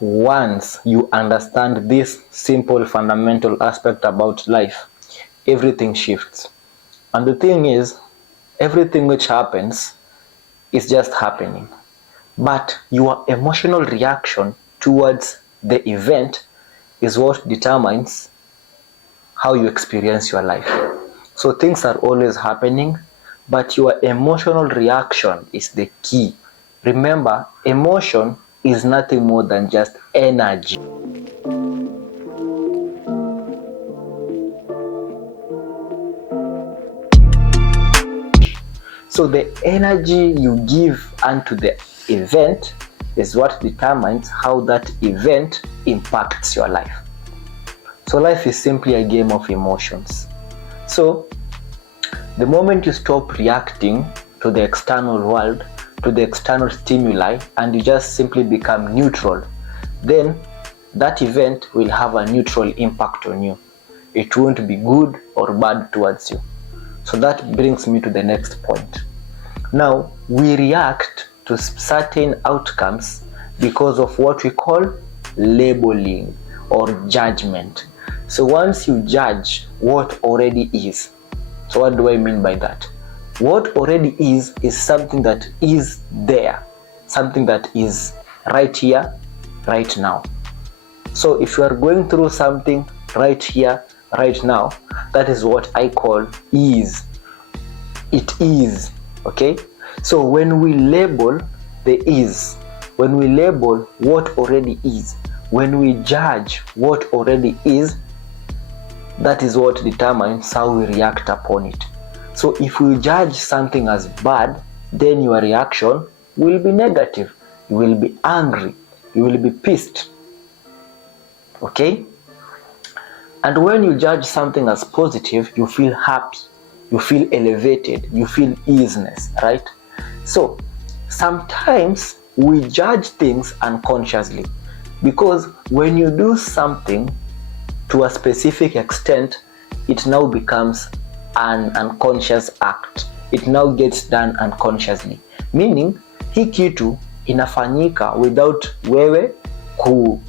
once you understand this simple fundamental aspect about life, everything shifts. And the thing is, everything which happens is just happening. But your emotional reaction towards the event is what determines how you experience your life. So things are always happening, but your emotional reaction is the key. Remember, emotion is nothing more than just energy. So the energy you give unto the event is what determines how that event impacts your life. So life is simply a game of emotions. So the moment you stop reacting to the external world, to the external stimuli, and you just simply become neutral, then that event will have a neutral impact on you. It won't be good or bad towards you. So that brings me to the next point. Now, we react to certain outcomes because of what we call labeling or judgment. So once you judge what already is, so what do I mean by that? What already is something that is there, something that is right here, right now. So if you are going through something right here, right now, that is what I call is. It is, okay? So when we label the is, when we label what already is, when we judge what already is, that is what determines how we react upon it. So if we judge something as bad, then your reaction will be negative. You will be angry. You will be pissed. Okay? And when you judge something as positive, you feel happy. You feel elevated. You feel easiness, right? So sometimes we judge things unconsciously, because when you do something to a specific extent, it now becomes an unconscious act. It now gets done unconsciously, meaning hii kitu inafanyika without wewe ku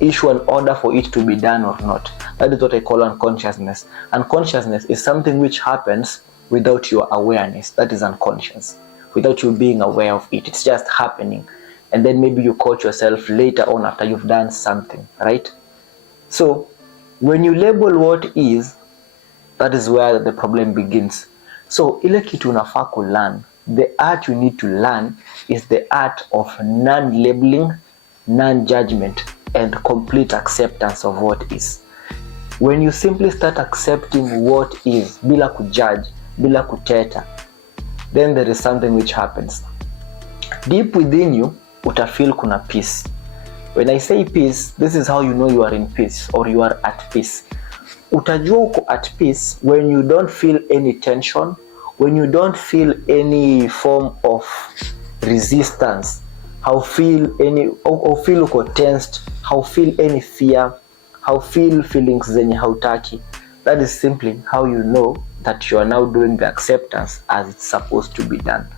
issue an order for it to be done or not. That is what I call unconsciousness. Unconsciousness is something which happens without your awareness. That is unconscious, without you being aware of it. It's just happening, and then maybe you caught yourself later on after you've done something, right? So when you label what is, that is where the problem begins. So ile kitu unafaa kulearn, the art you need to learn is the art of non-labeling, non-judgment, and complete acceptance of what is. When you simply start accepting what is, bila kujudge, bila kuteta, then there is something which happens. Deep within you, utafeel kuna peace. When I say peace, this is how you know you are in peace or you are at peace. Utajua uko at peace when you don't feel any tension, when you don't feel any form of resistance, how feel uko tensed, how feel any fear, how feel feelings zenye hautaki. That is simply how you know that you are now doing the acceptance as it's supposed to be done.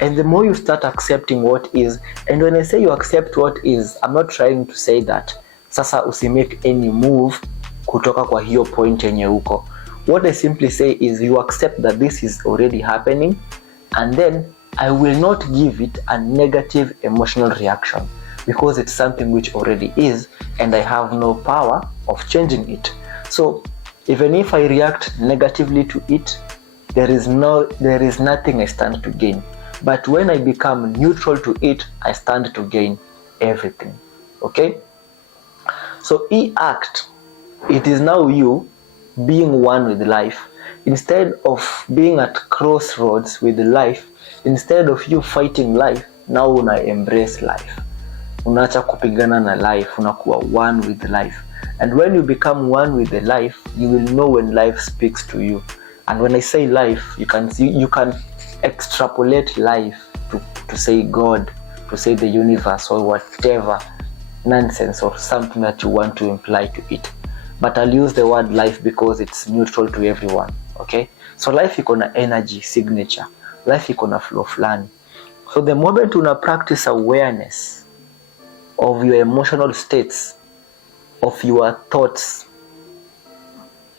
And the more you start accepting what is, and when I say you accept what is, I'm not trying to say that sasa usimake any move kutoka kwa hiyo point yenye uko. What I simply say is you accept that this is already happening, and then I will not give it a negative emotional reaction because it's something which already is and I have no power of changing it. So even if I react negatively to it, there is nothing I stand to gain. But when I become neutral to it, I stand to gain everything. Okay? So e-act, it is now you being one with life. Instead of being at crossroads with life, instead of you fighting life, now una embrace life. Unaacha kupigana na life, unakuwa one with life. And when you become one with the life, you will know when life speaks to you. And when I say life, you can extrapolate life to say God, to say the universe, or whatever nonsense or something that you want to imply to it. But I'll use the word life because it's neutral to everyone. Okay? So life iko na energy signature. Life iko na flow fulani. So the moment una practice awareness of your emotional states, of your thoughts,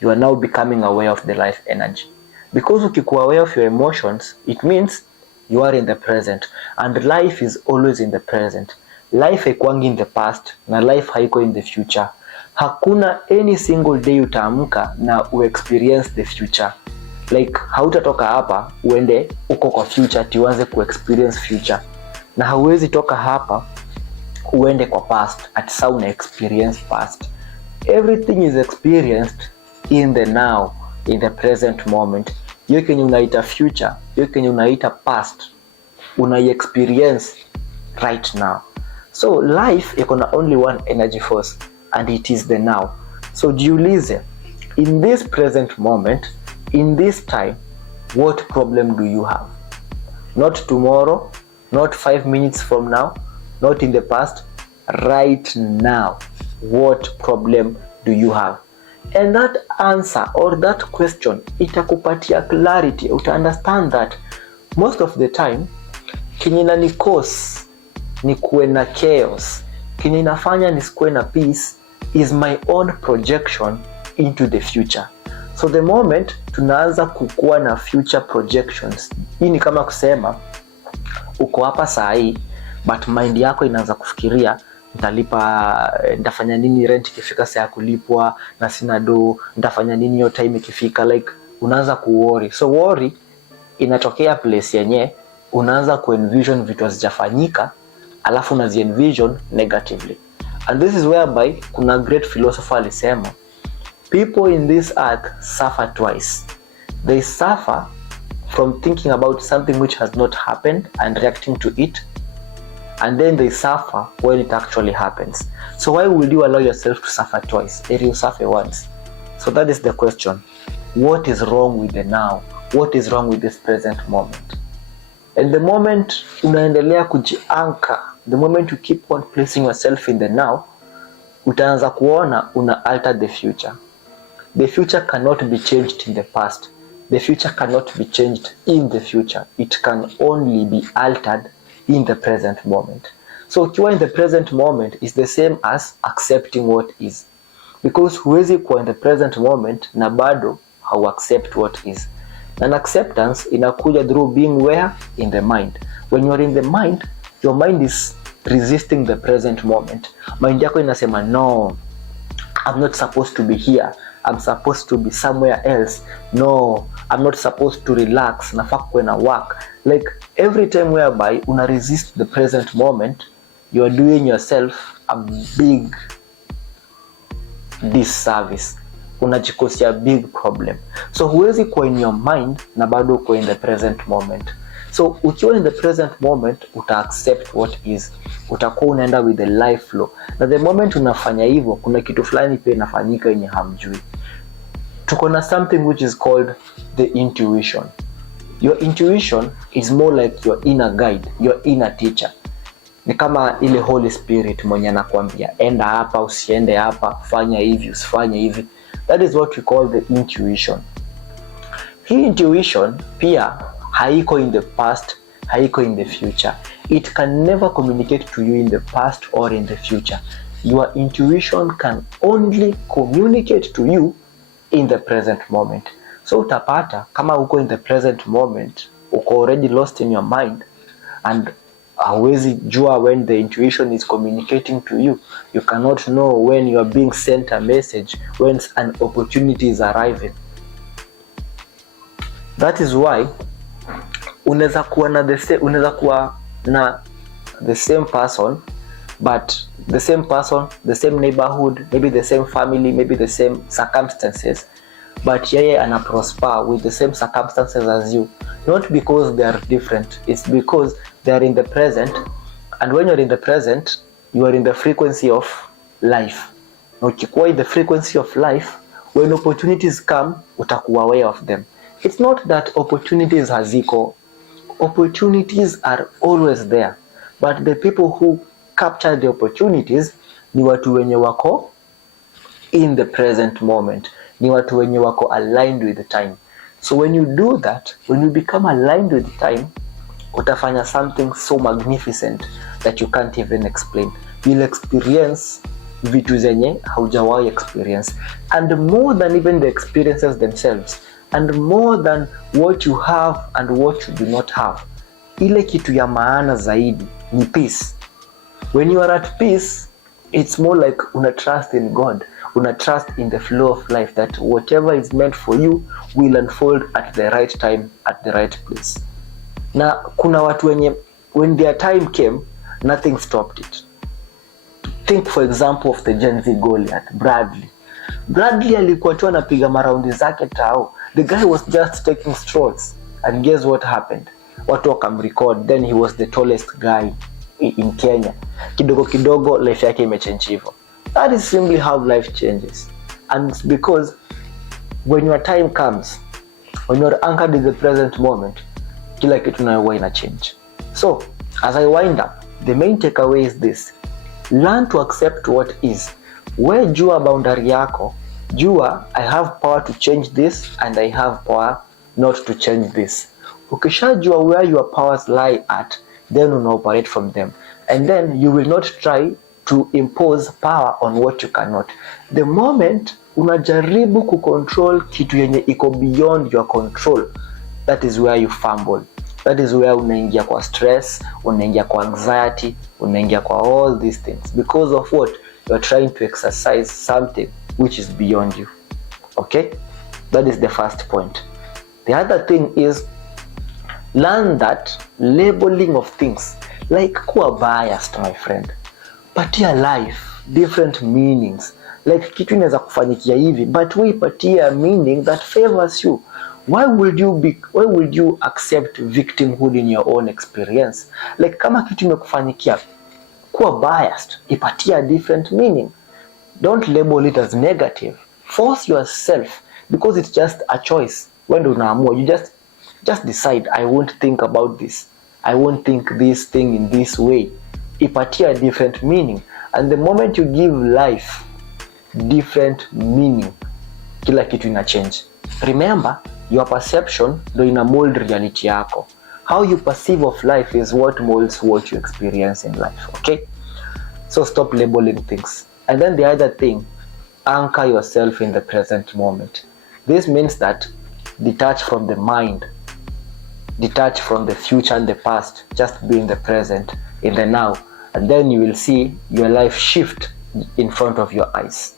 you are now becoming aware of the life energy. Because ukikuwa aware of your emotions, it means you are in the present, and life is always in the present. Life haikuangi in the past na life haiko in the future. Hakuna any single day utaamka na experience the future. Like hautatoka hapa uende uko kwa future tiwanze experience future, na hauwezi toka hapa uende kwa past ati saa una experience past. Everything is experienced in the now, in the present moment. Hiyo kenye unaita future, hiyo kenye unaita past, unai experience right now. So life iko na only one energy force, and it is the now. So jiulize, in this present moment, in this time, what problem do you have? Not tomorrow, not 5 minutes from now, not in the past, right now. What problem do you have? And that answer or that question itakupatia clarity. Uta understand that most of the time kenye inanikose ni kuwe na chaos, kenye inafanya nisikuwe na peace is my own projection into the future. So the moment tunaanza kukua na future projections, hii ni kama kusema uko hapa saa hii but mind yako inaanza kufikiria nitafanya nini rent ikifika saa ya kulipwa na sina do, nitafanya nini hiyo time ikifika. Like unaanza kuworry. So worry inatokea place yenye unaanza kuenvision vitu hazijafanyika, alafu unazienvision negatively. And this is whereby kuna great philosopher alisema, people in this earth suffer twice. They suffer from thinking about something which has not happened and reacting to it, and then they suffer when it actually happens. So why would you allow yourself to suffer twice if you suffer once? So that is the question. What is wrong with the now? What is wrong with this present moment? And the moment unaendelea kujianka, the moment you keep on placing yourself in the now, utaanza kuona una alter the future. The future cannot be changed in the past. The future cannot be changed in the future. It can only be altered in the present moment. So ukiwa in the present moment is the same as accepting what is. Because huwezi kuwa in the present moment na bado hau accept what is. And acceptance inakuja through being where? In the mind. When you are in the mind, your mind is resisting the present moment. Mind yako inasema, no, I'm not supposed to be here. I'm supposed to be somewhere else. No, I'm not supposed to relax. Nafaa kuwe na work. Like every time whereby una resist the present moment, you are doing yourself a big disservice. Unajikosia big problem. So huwezi kuwa in your mind na bado kuwa in the present moment. So ukiwa in the present moment, uta accept what is. Utakuwa unaenda with the life flow. Na the moment unafanya hivyo, kuna kitu fulani pia inafanyika yenye hamjui. Tuko na something which is called the intuition. Your intuition is more like your inner guide, your inner teacher. Ni kama ile Holy Spirit mwenye anakuambia, enda hapa, usiende hapa, fanya hivi, usifanye hivi. That is what we call the intuition. Hii intuition pia haiko in the past, haiko in the future. It can never communicate to you in the past or in the future. Your intuition can only communicate to you in the present moment. So utapata kama uko in the present moment, uko already lost in your mind, and hauwezi jua when the intuition is communicating to you. You cannot know when you are being sent a message, when an opportunity is arriving. That is why unaweza kuwa na the same person, but the same person, the same neighborhood, maybe the same family, maybe the same circumstances, but yeye ana prosper with the same circumstances as you. Not because they are different, it's because they are in the present, and when you're in the present, you are in the frequency of life. Na ukikuwa in the frequency of life, when opportunities come, utakuwa aware of them. It's not that opportunities haziko. Opportunities are always there, but the people who capture the opportunities ni watu wenye wako in the present moment, ni watu wenye wako aligned with the time. So when you do that, when you become aligned with the time, utafanya something so magnificent that you can't even explain. you'll experience vitu zenye haujawahi experience, and more than even the experiences themselves, and more than what you have and what you do not have, ile kitu ya maana zaidi ni peace. When you are at peace, it's more like una trust in God, una trust in the flow of life, that whatever is meant for you will unfold at the right time, at the right place. Na kuna watu wenye when their time came, nothing stopped it. Think for example of the Gen Z Goliath, Bradley alikuwa tu anapiga maraundi zake tao. The guy was just taking strolls, and guess what happened? Watu wakamrecord, then he was the tallest guy in Kenya. Kidogo kidogo life yake imechange hivyo. That is simply how life changes, and it's because when your time comes, when you're anchored in the present moment, kila kitu na huwa ina change. So as I wind up, the main takeaway is this: learn to accept what is. We jua boundary yako, jua I have power to change this and I have power not to change this. Ukishajua where your powers lie at, then una operate from them, and then you will not try to impose power on what you cannot. The moment unajaribu kucontrol kitu yenye iko beyond your control, that is where you fumble. That is where unaingia kwa stress, unaingia kwa anxiety, unaingia kwa all these things, because of what? You're trying to exercise something which is beyond you. Okay? That is the first point. The other thing is, learn that labeling of things, like kuwa biased, my friend. Patia life different meanings. Like kitu inaweza kufanyikia hivi, but we patia meaning that favors you. Why would you accept victimhood in your own experience? Like kama kitu imekufanyikia, kuwa biased, ipatia different meaning. Don't label it as negative. Force yourself, because it's just a choice. When unaamua, you just decide, I won't think about this. I won't think this thing in this way. Ipatia different meaning. And the moment you give life different meaning, kila kitu ina change. Remember, your perception do ina mold reality yako. How you perceive of life is what molds what you experience in life. Okay? So stop labeling things. And then the other thing, anchor yourself in the present moment. This means that detach from the mind, detach from the future and the past, just be in the present, in the now, and then you will see your life shift in front of your eyes.